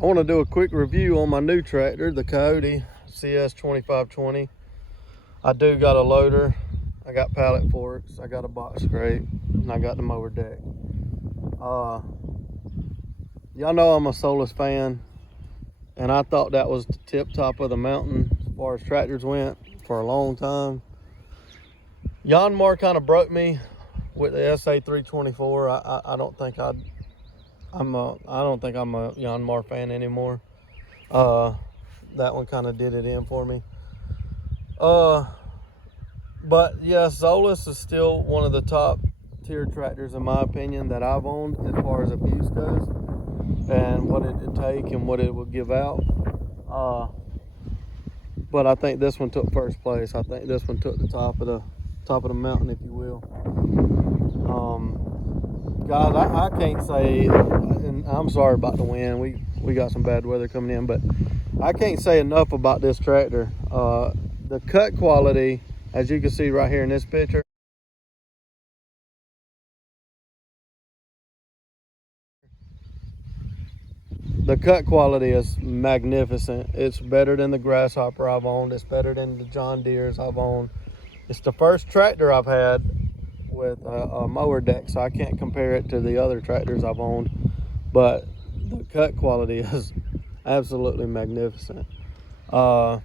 I want to do a quick review on my new tractor, the Kioti cs2520. I do got a loader, I got pallet forks, I got a box scrape, and I got the mower deck. Y'all know I'm a Solus fan, and I thought that was the tip top of the mountain as far as tractors went for a long time. Yanmar kind of broke me with the cs2520. I don't think I don't think I'm a Yanmar fan anymore. That one kind of did it in for me. But yeah, Solus is still one of the top tier tractors in my opinion that I've owned as far as abuse goes, and what it would take and what it would give out. But I think this one took first place. I think this one took the top of the mountain, if you will. Guys, I can't say, and I'm sorry about the wind. We got some bad weather coming in, but I can't say enough about this tractor. The cut quality, as you can see right here in this picture, the cut quality is magnificent. It's better than the Grasshopper I've owned. It's better than the John Deeres I've owned. It's the first tractor I've had with a mower deck, so I can't compare it to the other tractors I've owned, but the cut quality is absolutely magnificent. Some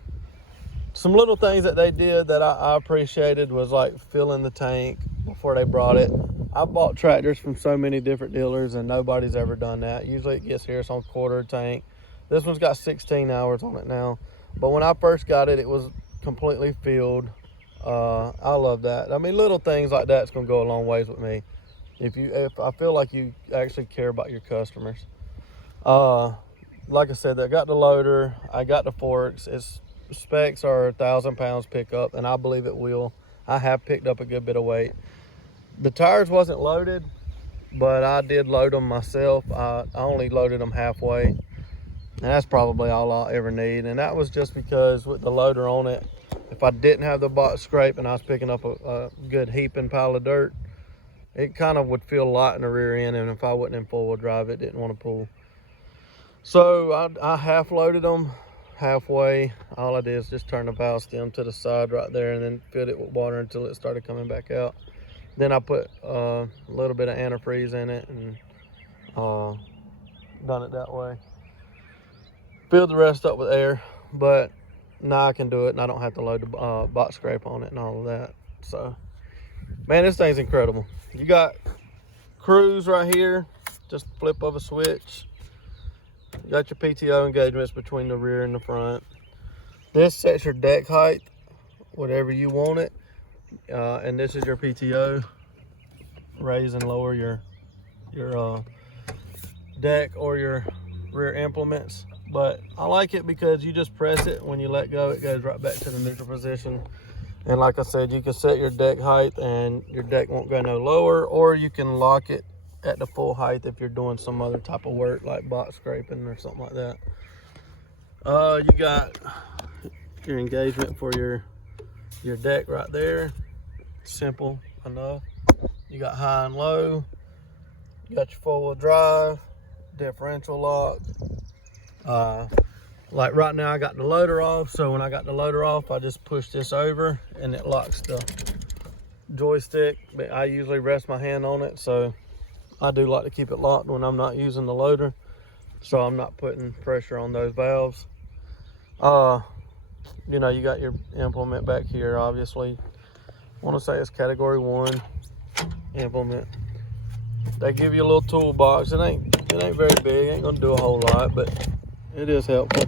little things that they did that I appreciated was like filling the tank before they brought it. I've bought tractors from so many different dealers and nobody's ever done that. Usually it gets here, it's on quarter tank. This one's got 16 hours on it now, but when I first got it, it was completely filled. I love that. I mean, little things like that's gonna go a long ways with me. If I feel like you actually care about your customers. Like I said, I got the loader, I got the forks. Its specs are 1,000 pounds pickup, and I believe it will. I have picked up a good bit of weight. The tires wasn't loaded, but I did load them myself. I only loaded them halfway, and that's probably all I'll ever need. And that was just because with the loader on it, if I didn't have the box scrape and I was picking up a good heaping pile of dirt, it kind of would feel light in the rear end, and if I wasn't in four-wheel drive, it didn't want to pull. So I half loaded them halfway. All I did is just turn the valve stem to the side right there and then filled it with water until it started coming back out. Then I put a little bit of antifreeze in it and done it that way. Filled the rest up with air, but now I can do it and I don't have to load the box scrape on it and all of that. So, man, this thing's incredible. You got cruise right here, just flip of a switch. You got your PTO engagements between the rear and the front. This sets your deck height, whatever you want it. And this is your PTO. Raise and lower your deck or your rear implements. But I like it because you just press it. When you let go, it goes right back to the neutral position. And like I said, you can set your deck height and your deck won't go no lower, or you can lock it at the full height if you're doing some other type of work like box scraping or something like that. You got your engagement for your deck right there. Simple enough. You got high and low. You got your four-wheel drive, differential lock. Like right now I got the loader off, so when I got the loader off, I just push this over and it locks the joystick. But I usually rest my hand on it, so I do like to keep it locked when I'm not using the loader, so I'm not putting pressure on those valves. You know, you got your implement back here, obviously. I want to say it's category 1 implement. They give you a little toolbox. It ain't very big, ain't gonna do a whole lot, but it is helpful.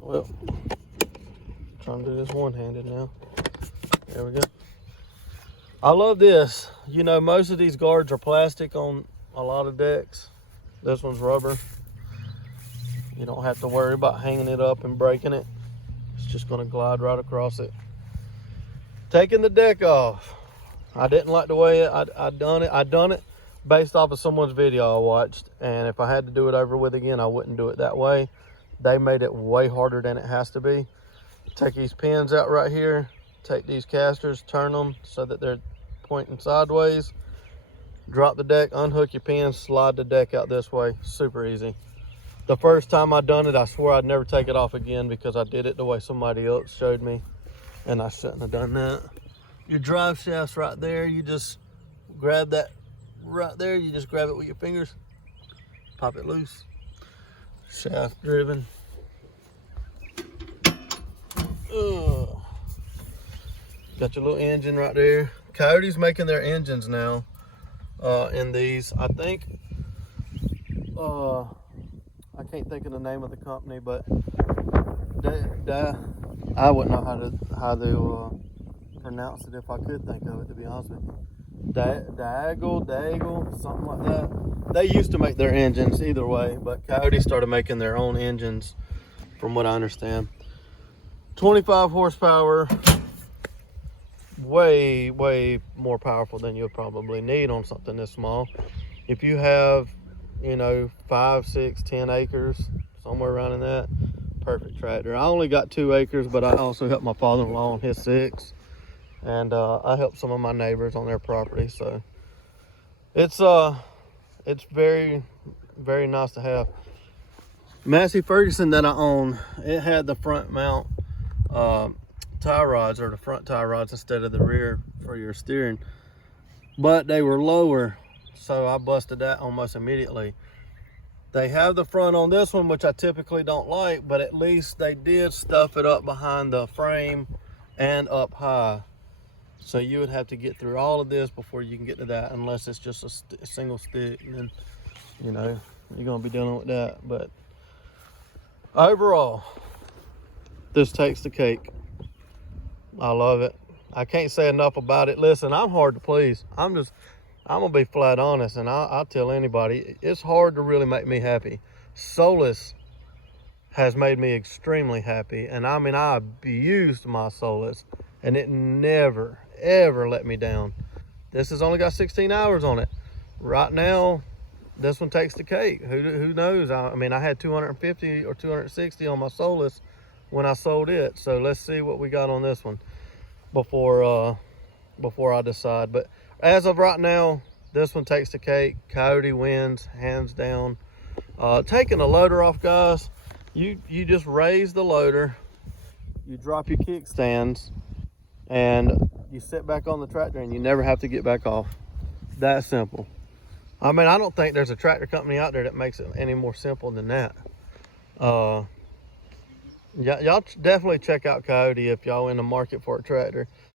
Well, trying to do this one-handed now. There we go. I love this. You know, most of these guards are plastic on a lot of decks. This one's rubber. You don't have to worry about hanging it up and breaking it. It's just gonna glide right across it. Taking the deck off. I didn't like the way I done it based off of someone's video I watched, and if I had to do it over with again, I wouldn't do it that way. They made it way harder than it has to be. Take these pins out right here, take these casters, turn them so that they're pointing sideways, drop the deck, unhook your pins, slide the deck out this way. Super easy. The first time I done it, I swore I'd never take it off again because I did it the way somebody else showed me, and I shouldn't have done that. Your drive shaft's right there. You just grab that right there. You just grab it with your fingers, pop it loose. Shaft driven. Got your little engine right there. Coyote's making their engines now in these. I think, I can't think of the name of the company, but I wouldn't know how to pronounce it if I could think of it, to be honest with you. Daigle, something like that. They used to make their engines either way, but Coyote started making their own engines, from what I understand. 25 horsepower, way more powerful than you'll probably need on something this small. If you have, you know, 5, 6, 10 acres, somewhere around in that, perfect tractor. I only got 2 acres, but I also helped my father-in-law on his 6, and I helped some of my neighbors on their property. So it's very nice to have. Massey Ferguson that I own, it had the front mount tie rods, or the front tie rods instead of the rear for your steering, but they were lower, so I busted that almost immediately. They have the front on this one, which I typically don't like, but at least they did stuff it up behind the frame and up high. So you would have to get through all of this before you can get to that, unless it's just a single stick, and then, you know, you're gonna be dealing with that. But overall, this takes the cake. I love it. I can't say enough about it. Listen, I'm hard to please. I'm gonna be flat honest, and I'll tell anybody, it's hard to really make me happy. Solus has made me extremely happy, and I mean, I abused my Solus, and it never, ever let me down. This has only got 16 hours on it. Right now, this one takes the cake. Who knows? I mean, I had 250 or 260 on my Solus when I sold it. So let's see what we got on this one before I decide. But as of right now, this one takes the cake. Coyote wins, hands down. Taking the loader off, guys, you just raise the loader, you drop your kickstands, and you sit back on the tractor, and you never have to get back off. That simple. I mean, I don't think there's a tractor company out there that makes it any more simple than that. Y'all definitely check out Kioti if y'all in the market for a tractor.